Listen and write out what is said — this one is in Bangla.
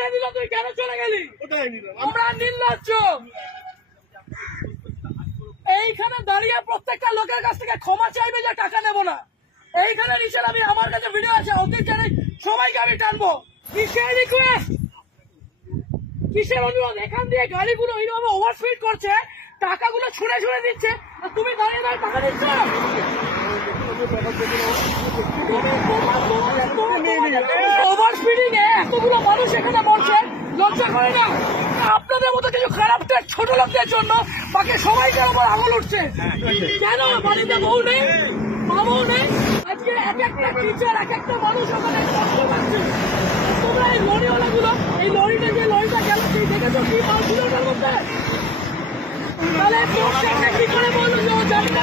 তুলে দিল, তুই কেন চলে গেলি? আমরা নির্লজ্জ। এইখানে দাঁড়িয়ে প্রত্যেকটা লোকের কাছ থেকে ক্ষমা চাইবে যে টাকা নেবো না। এইখানে নিচে আমি, আমার কাছে ভিডিও আছে, অতীতে সবাইকে আমি টানবো। কিসের রিকোয়েস্ট, কিসের অনুরোধ? এখান দিয়ে গাড়িগুলো এইভাবে ওভারস্পিড করছে, টাকাগুলো ছুঁড়ে ছুঁড়ে দিচ্ছে, আর তুমি দাঁড়িয়ে দাঁড়িয়ে টাকা দিচ্ছ। ওভারস্পিডিং এ এতগুলো মানুষ এখানে বলছে, লজ্জা করে না? আপনাদের মতো কিছু খারাপ ছোট লোকদের জন্য বাকি সবাইকে আমার আঙুল উঠছে। কেন বাড়িতে বউ নেই, মা বউ নেই? আজকে এক একটা টিচার, এক একটা মানুষ ওখানে কষ্ট পাচ্ছে। তোমরা এই লরিওয়ালা গুলো, এই লরিটা যে লরিটা গেল, সেই দেখেছো কি মাল ছিল ওটার মধ্যে? তাহলে কি করে বললো যে ও জানি না